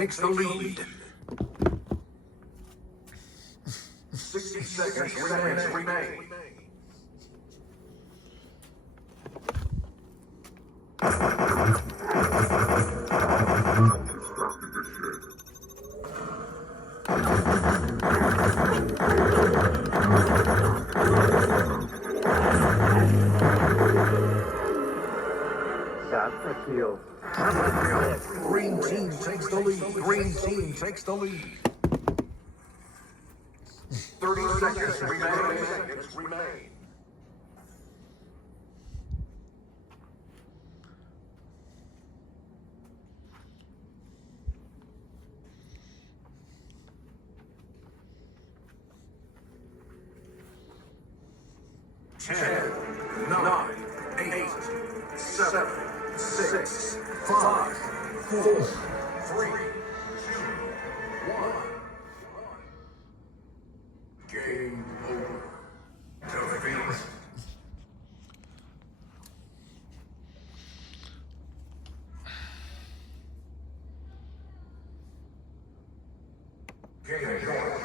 takes the lead. 60 seconds remain. That's a kill. Green team takes the lead. Green team takes the lead. 30 seconds remain. Ten, 9, 8, 7, 6, 5, 4, 3, 2, 1. Game over. Defeat. Game over.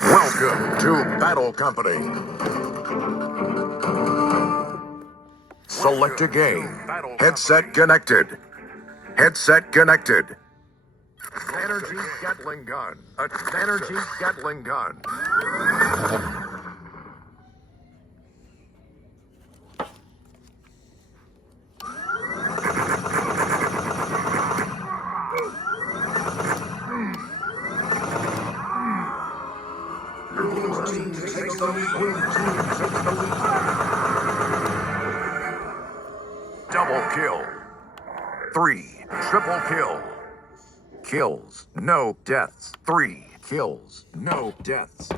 Welcome to Battle Company. Select a game. Headset connected. Headset connected. Energy Gatling gun. Energy Gatling gun. Blue team takes the lead. Blue team takes the lead. Double kill. 3. Triple kill. Kills. No deaths. 3. Kills. No deaths.